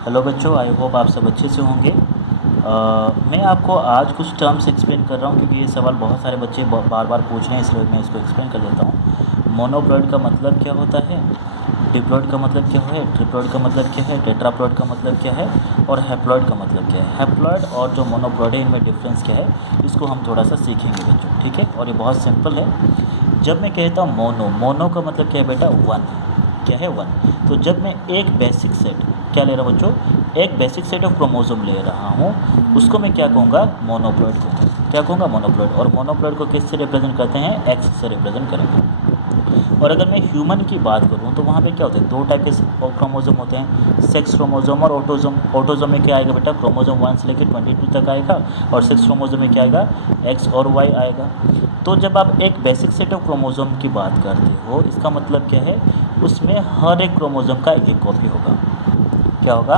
Hello बच्चों, I hope आप सब अच्छे से होंगे। मैं आपको आज कुछ टर्म्स एक्सप्लेन कर रहा हूँ क्योंकि ये सवाल बहुत सारे बच्चे बार बार पूछ रहे हैं, इसलिए मैं इसको एक्सप्लेन कर देता हूँ। मोनोप्लॉइड का मतलब क्या होता है, डिप्लॉइड का मतलब क्या है, ट्रिप्लॉइड का मतलब क्या है, टेट्राप्लॉइड का मतलब क्या है और हैप्लॉइड का मतलब क्या है। हैप्लॉइड और जो मोनोप्लॉइड है इनमें डिफरेंस क्या है, इसको हम थोड़ा सा सीखेंगे बच्चों, ठीक है। और ये बहुत सिंपल है। जब मैं कहता हूँ मोनो का मतलब क्या है बेटा, वन। क्या है, वन। तो जब मैं एक बेसिक सेट क्या ले रहा हूँ बच्चों, एक बेसिक सेट ऑफ क्रोमोसोम ले रहा हूँ, उसको मैं क्या कहूँगा, मोनोप्लॉइड कहूँगा। क्या कहूँगा, मोनोप्लॉइड। और मोनोप्लॉइड को किससे रिप्रेजेंट करते हैं, एक्स से रिप्रेजेंट करेंगे। और अगर मैं ह्यूमन की बात करूँ तो वहाँ पे क्या होता है, दो टाइप के क्रोमोसोम होते हैं, सेक्स क्रोमोसोम और ऑटोसोम। ऑटोसोम में क्या आएगा बेटा, क्रोमोसोम 1 से लेकर 22 तक आएगा, और सेक्स क्रोमोसोम में क्या आएगा, एक्स और वाई आएगा। तो जब आप एक बेसिक सेट ऑफ क्रोमोसोम की बात करते हो, इसका मतलब क्या है, उसमें हर एक क्रोमोसोम का एक कॉपी होगा। क्या होगा,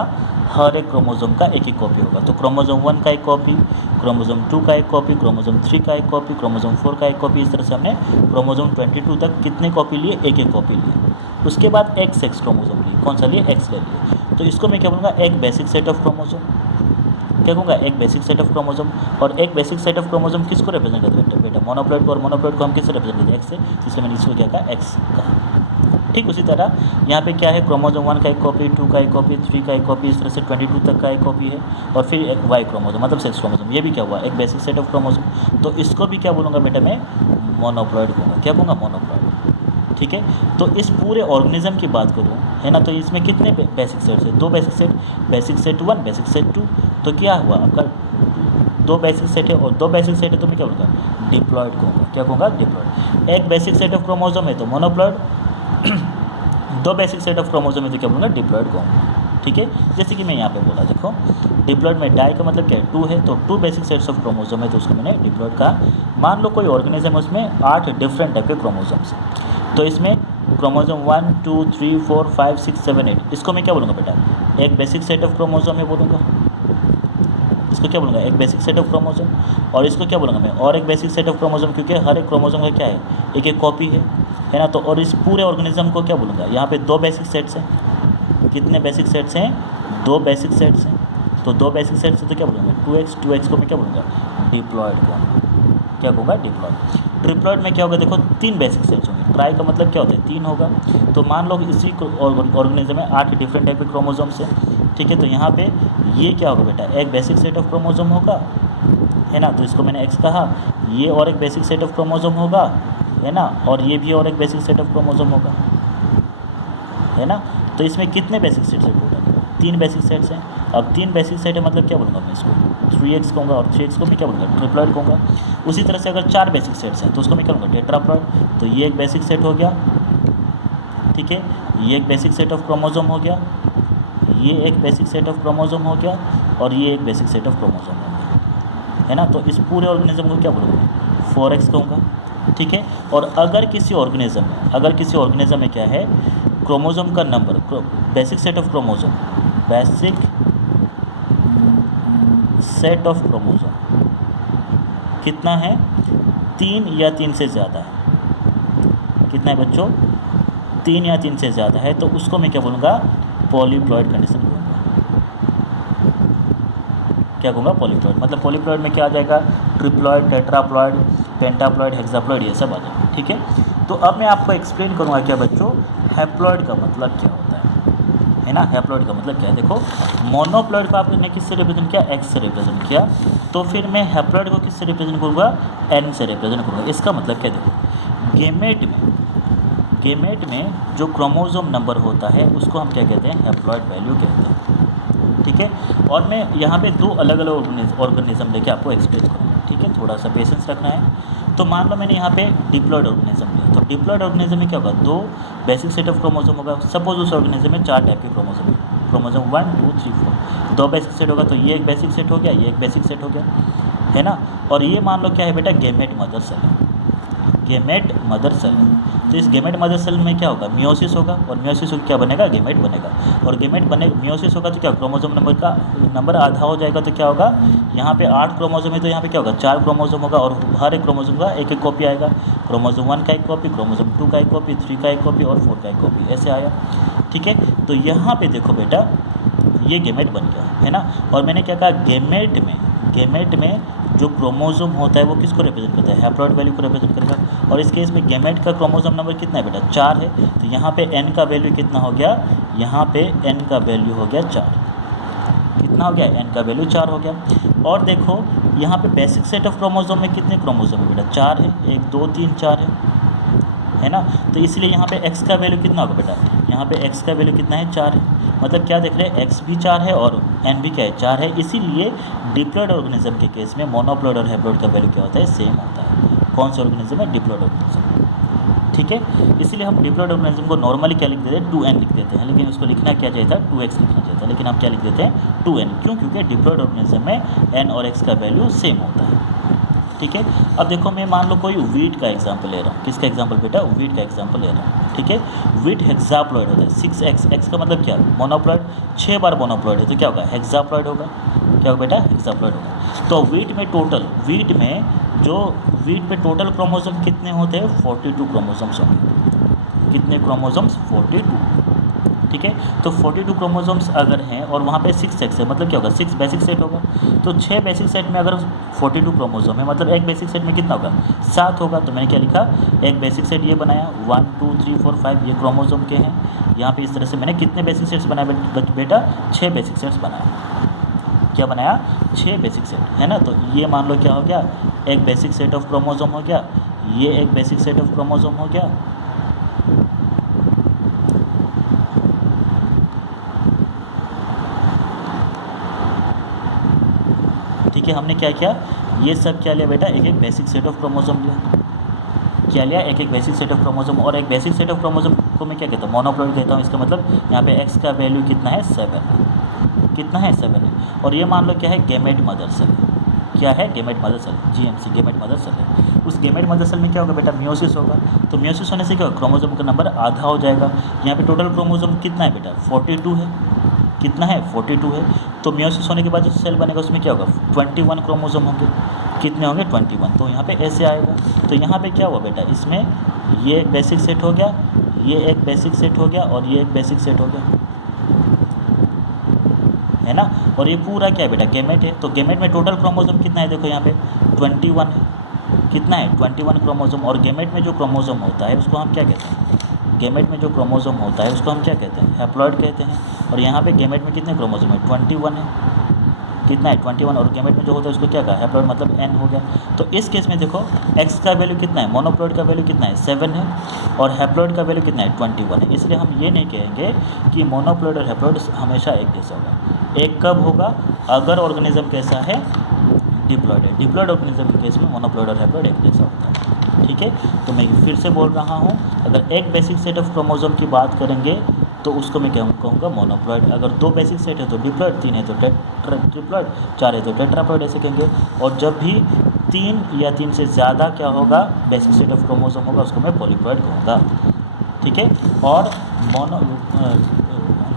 हर एक क्रोमोसोम का एक कॉपी होगा। तो क्रोमोसोम 1 का एक कॉपी, क्रोमोसोम 2 का एक कॉपी, क्रोमोसोम 3 का एक कॉपी, क्रोमोसोम 4 का एक कॉपी। इस तरह से हमने क्रोमोसोम 22 तक कितने कॉपी लिए, एक कॉपी लिए। उसके बाद एक सेक्स क्रोमोसोम लिए, कौन सा लिए, एक्स ले लिए। तो इसको मैं क्या बोलूँगा, एक बेसिक सेट ऑफ क्रोमोसोम। क्या कहूँगा, एक बेसिक सेट ऑफ क्रोमोसोम। और एक बेसिक सेट ऑफ क्रोमोसोम किसको रिप्रेजेंट करते हैं बेटा, मोनोप्लॉइड को। और मोनोप्लॉइड को हम किससे रिप्रेजेंट करते हैं, एक्स से। इसलिए मैंने इसको क्या कहा, एक्स कहा। ठीक उसी तरह यहाँ पे क्या है, क्रोमोसोम 1 का एक कॉपी, 2 का एक कॉपी, 3 का एक कॉपी, इस तरह से 22 तक का एक कॉपी है। और फिर एक वाई क्रोमोसोम मतलब सेक्स क्रोमोसोम, ये भी क्या हुआ, एक बेसिक सेट ऑफ क्रोमोसोम। तो इसको भी क्या बोलूँगा बेटा, मैं मोनोप्लॉइड कहूँगा। क्या कहूँगा, मोनोप्लॉइड। ठीक है। तो इस पूरे ऑर्गेनिज्म की बात करूँ, है ना, तो इसमें कितने बेसिक सेट्स है, दो basic set, basic set 1, basic set 2। तो क्या हुआ आपका, दो बेसिक सेट है, और दो बेसिक सेट है तो मैं क्या बोलूँगा, डिप्लॉइड कहूँगा। क्या कहूँगा, डिप्लॉइड। एक बेसिक सेट ऑफ क्रोमोसोम है तो मोनोप्लॉइड, दो बेसिक सेट ऑफ क्रोमोसोम है तो क्या बोलूँगा, डिप्लॉइड कहूँगा। ठीक है। जैसे कि मैं यहाँ पे बोला, देखो डिप्लॉइड में डाई का मतलब क्या है, 2 है, तो 2 बेसिक सेट्स ऑफ क्रोमोसोम है तो उसको मैंने डिप्लॉइड कहा। मान लो कोई ऑर्गेनिज्म है, उसमें 8 डिफरेंट टाइप के क्रोमोसोम्स हैं, तो इसमें क्रोमोसोम 1 2 3 4 5 6 7 8, इसको मैं क्या बोलूँगा बेटा, एक बेसिक सेट ऑफ क्रोमोसोम है बोलूँगा। इसको क्या बोलूँगा, एक बेसिक सेट ऑफ क्रोमोसोम। और इसको क्या बोलूँगा मैं, और एक बेसिक सेट ऑफ क्रोमोसोम, क्योंकि हर एक क्रोमोसोम का क्या है, एक कॉपी है ना। तो और इस पूरे ऑर्गेनिज्म को क्या बोलूँगा, यहाँ पे दो बेसिक सेट्स हैं। कितने बेसिक सेट्स हैं, दो बेसिक सेट्स हैं। तो दो बेसिक सेट्स हैं तो क्या बोलूँगा, 2x को मैं क्या बोलूँगा, डिप्लॉइड कहूँगा। क्या कहूँगा, डिप्लॉइड। ट्रिप्लॉइड में क्या होगा, देखो 3 बेसिक सेट्स होंगे। ट्राई का मतलब क्या होता है, 3 होगा। तो मान लो इसी ऑर्गेनिज्म में 8 डिफरेंट टाइप के क्रोमोसोम्स हैं। ठीक है। तो यहाँ पे ये क्या होगा बेटा, एक बेसिक सेट ऑफ क्रोमोसोम होगा, है ना, तो इसको मैंने एक्स कहा। ये और एक बेसिक सेट ऑफ क्रोमोसोम होगा, है ना, और ये भी और एक बेसिक सेट ऑफ क्रोमोसोम होगा, है ना। तो इसमें कितने बेसिक सेट्स हैं टोटल, 3 बेसिक सेट्स हैं। अब 3 बेसिक सेट है मतलब क्या बोलूँगा मैं इसको, 3x कहूँगा, और 3x को मैं क्या बोलूँगा, ट्रिप्लॉइड कहूँगा। उसी तरह से अगर 4 बेसिक सेट्स हैं तो उसको मैं क्या बोलूँगा, टेट्राप्लॉइड। तो ये एक बेसिक सेट हो गया, ठीक है। ये एक बेसिक सेट ऑफ क्रोमोसोम हो गया, ये एक बेसिक सेट ऑफ क्रोमोसोम हो गया, और ये एक बेसिक सेट ऑफ क्रोमोसोम हो गया, है ना। तो इस पूरे ऑर्गेनिज्म को क्या बोलूँगा, 4x कहूँगा। ठीक है। और अगर किसी ऑर्गेनिज्म में क्या है, क्रोमोसोम का number, basic set of chromosome, basic set of chromosome कितना है, 3 या 3 से ज़्यादा है। कितना है बच्चों, 3 या 3 से ज़्यादा है, तो उसको मैं क्या बोलूँगा, पॉलीप्लॉइड कंडीशन बोलूँगा। क्या कहूँगा, पॉलीप्लॉइड। मतलब पॉलीप्लॉइड में क्या आ जाएगा, ट्रिप्लॉइड, टेट्राप्लॉइड, पेंटाप्लॉइड, हेक्साप्लॉइड, ये सब आ जाएगा। ठीक है। तो अब मैं आपको एक्सप्लेन करूँगा क्या बच्चों, हैप्लॉइड का मतलब क्या होता है ना। हैप्लॉइड का मतलब क्या है, देखो मोनोप्लॉइड को आपने किससे रिप्रेजेंट किया, एक्स से रिप्रेजेंट किया, तो फिर मैं हैप्लॉइड को किससे रिप्रेजेंट करूँगा, एन से रिप्रेजेंट करूँगा। इसका मतलब क्या, देखो गेमेट में जो क्रोमोसोम नंबर होता है उसको हम क्या कहते हैं, हैप्लॉइड वैल्यू कहते हैं। ठीक है। और मैं यहाँ पे दो अलग अलग ऑर्गेनिज्म लेके आपको एक्सप्लेन करूँगा। ठीक है, थोड़ा सा पेशेंस रखना है। तो मान लो मैंने यहाँ पे डिप्लॉइड ऑर्गेनिज्म लिया, तो डिप्लॉइड ऑर्गेनिज्म में क्या होगा, दो बेसिक सेट ऑफ क्रोमोसोम होगा। सपोज उस ऑर्गेनिज्म में 4 टाइप के क्रोमोसोम है, क्रोमोसोम 1 2 3 4, दो बेसिक सेट होगा, तो ये एक बेसिक सेट हो गया, ये एक बेसिक सेट हो गया, है ना। और ये मान लो क्या है बेटा, गेमेट मदर सेल है, गेमेट मदर सेल है। तो इस गेमेट मदर सेल में क्या होगा, मियोसिस होगा, और मियोसिस होकर क्या बनेगा, गेमेट बनेगा। और गेमेट बने, मियोसिस होगा तो क्या, क्रोमोसोम नंबर आधा हो जाएगा, तो क्या होगा, यहाँ पे 8 क्रोमोसोम है तो यहाँ पे क्या होगा, 4 क्रोमोसोम होगा, और हर एक क्रोमोसोम का एक कॉपी आएगा। क्रोमोसोम 1 का एक कॉपी, क्रोमोसोम 2 का एक कॉपी, 3 का एक कॉपी, और 4 का एक कॉपी, ऐसे आया। ठीक है। तो यहाँ पे देखो बेटा, ये गेमेट बन गया, है ना। और मैंने क्या कहा, गेमेट में जो क्रोमोसोम होता है वो किसको रिप्रेजेंट करता है, हैप्लॉइड वैल्यू को रिप्रेजेंट करेगा। और इस केस में गेमेट का क्रोमोसोम नंबर कितना है बेटा, 4 है। तो यहाँ पे n का वैल्यू कितना हो गया, यहाँ पे n का वैल्यू हो गया 4। कितना हो गया, n का वैल्यू 4 हो गया। और देखो यहाँ पे बेसिक सेट ऑफ क्रोमोसोम में कितने क्रोमोसोम है बेटा, 4 है, 1 2 3 4 है ना। तो इसलिए यहाँ पे x का वैल्यू कितना होगा बेटा, यहाँ पे x का वैल्यू कितना है, 4 है। मतलब क्या देख रहे हैं, x भी 4 है और n भी क्या है, 4 है। इसीलिए डिप्लॉइड ऑर्गेनिज्म के केस में मोनोप्लॉइड और हैप्लॉइड का वैल्यू क्या होता है, सेम होता है। कौन सा ऑर्गेनिज्म है, डिप्लॉइड ऑर्गेनिज्म, ठीक है। इसीलिए हम डिप्लॉइड ऑर्गेनिज्म को नॉर्मली क्या लिख देते हैं, 2n लिख देते हैं, लेकिन उसको लिखना क्या चाहिए था, 2x लिखना चाहिए था, लेकिन हम क्या लिख देते हैं, 2n। क्यों, क्योंकि डिप्लॉइड ऑर्गेनिज्म में n और x का वैल्यू सेम होता है, ठीक है। अब देखो मैं मान लो कोई वीट का एग्जांपल ले रहा हूँ, किसका एग्जांपल बेटा, वीट का एग्जांपल ले रहा हूँ, ठीक है। वीट हेक्साप्लॉइड होता है, 6x का मतलब क्या, मोनोप्लॉइड, 6 बार मोनोप्लॉइड है तो क्या होगा, हेक्साप्लॉइड होगा। क्या होगा बेटा, हेक्साप्लॉइड होगा। तो वीट में टोटल क्रोमोसोम कितने होते हैं, 42 क्रोमोसोम्स होंगे। कितने क्रोमोसोम्स, 42, ठीक है। तो 42 क्रोमोसोम्स अगर हैं और वहाँ पे 6 सेक्स है, मतलब क्या होगा, 6 बेसिक सेट होगा। तो 6 बेसिक सेट में अगर 42 क्रोमोसोम है, मतलब एक बेसिक सेट में कितना होगा, 7 होगा। तो मैंने क्या लिखा, एक बेसिक सेट ये बनाया, 1 2 3 4 5 ये क्रोमोसोम के हैं। यहाँ पे इस तरह से मैंने कितने बेसिक सेट्स बनाए बेटा, 6 बेसिक सेट्स बनाया। क्या बनाया, 6 बेसिक सेट, है ना। तो ये मान लो क्या हो गया, एक बेसिक सेट ऑफ क्रोमोसोम हो गया, ये एक बेसिक सेट ऑफ क्रोमोसोम हो गया, ठीक है। हमने क्या किया, ये सब क्या लिया बेटा, एक एक बेसिक सेट ऑफ क्रोमोसोम लिया। क्या लिया, एक एक बेसिक सेट ऑफ क्रोमोसोम। और एक बेसिक सेट ऑफ क्रोमोसोम को मैं क्या कहता हूँ, मोनोप्लॉइड कहता हूँ। इसका मतलब यहाँ पे x का वैल्यू कितना है, 7 है। कितना है, 7 है। और ये मान लो क्या है, गेमेट मदर सेल है। क्या है, gamete mother cell, GMC gamete mother cell है। उस गेमेट मदर सेल में क्या होगा बेटा, मियोसिस होगा। तो मियोसिस होने से क्या होगा, क्रोमोसोम का नंबर आधा हो जाएगा। यहाँ पे टोटल क्रोमोसोम कितना है बेटा, 42 है। कितना है, 42 है। तो मियोसिस होने के बाद जो सेल बनेगा उसमें क्या होगा, 21 क्रोमोसोम होंगे। कितने होंगे, 21। तो यहाँ पे ऐसे आएगा। तो यहाँ पे क्या हुआ बेटा, इसमें ये एक बेसिक सेट हो गया, ये एक बेसिक सेट हो गया और ये एक बेसिक सेट हो गया, है ना। और ये पूरा क्या है बेटा, गेमेट है। तो गेमेट में टोटल क्रोमोसोम कितना है, देखो यहाँ पे 21 है। कितना है, 21 क्रोमोसोम। और गेमेट में जो क्रोमोसोम होता है उसको हम क्या कहते हैं, गेमेट में जो क्रोमोसोम होता है उसको हम क्या कहते हैं, हैप्लॉइड कहते हैं। और यहाँ पे गेमेट में कितने क्रोमोसोम है, 21 है। कितना है, 21। और गेमेट में जो होता है उसको क्या कहा, हैप्लॉइड, मतलब n हो गया। तो इस केस में देखो x का वैल्यू कितना है, मोनोप्लॉइड का वैल्यू कितना है, 7 है। और हैप्लॉइड का वैल्यू कितना है, 21 है। इसलिए हम ये नहीं कहेंगे कि मोनोप्लॉइड और हैप्लॉइड हमेशा एक जैसा होगा। एक कब होगा, अगर ऑर्गेनिज्म कैसा है, डिप्लॉइड है। डिप्लॉइड ऑर्गेनिज्म के केस में मोनोप्लॉइड और हैप्लॉइड एक जैसा होता है, ठीक है। तो मैं फिर से बोल रहा हूँ, अगर एक बेसिक सेट ऑफ क्रोमोसोम की बात करेंगे तो उसको मैं क्या कहूँगा, मोनोप्लॉइड। अगर 2 बेसिक सेट है तो डिप्लॉइड, 3 है तो ट्रिप्लॉइड, 4 है तो टेट्राप्लॉइड, ऐसे कहेंगे। और जब भी 3 या 3 से ज़्यादा क्या होगा, बेसिक सेट ऑफ क्रोमोसोम होगा, उसको मैं पॉलीप्लॉइड कहूँगा, ठीक है। और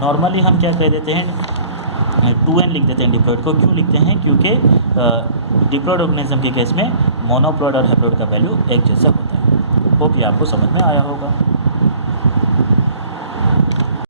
नॉर्मली हम क्या कह देते हैं, 2n लिख देते हैं डिप्लॉइड को। क्यों लिखते हैं, क्योंकि डिप्लॉइड ऑर्गेनिज्म के केस में मोनोप्लॉइड और हैप्लॉइड का वैल्यू एक जैसा होता है। होप ये आपको समझ में आया होगा।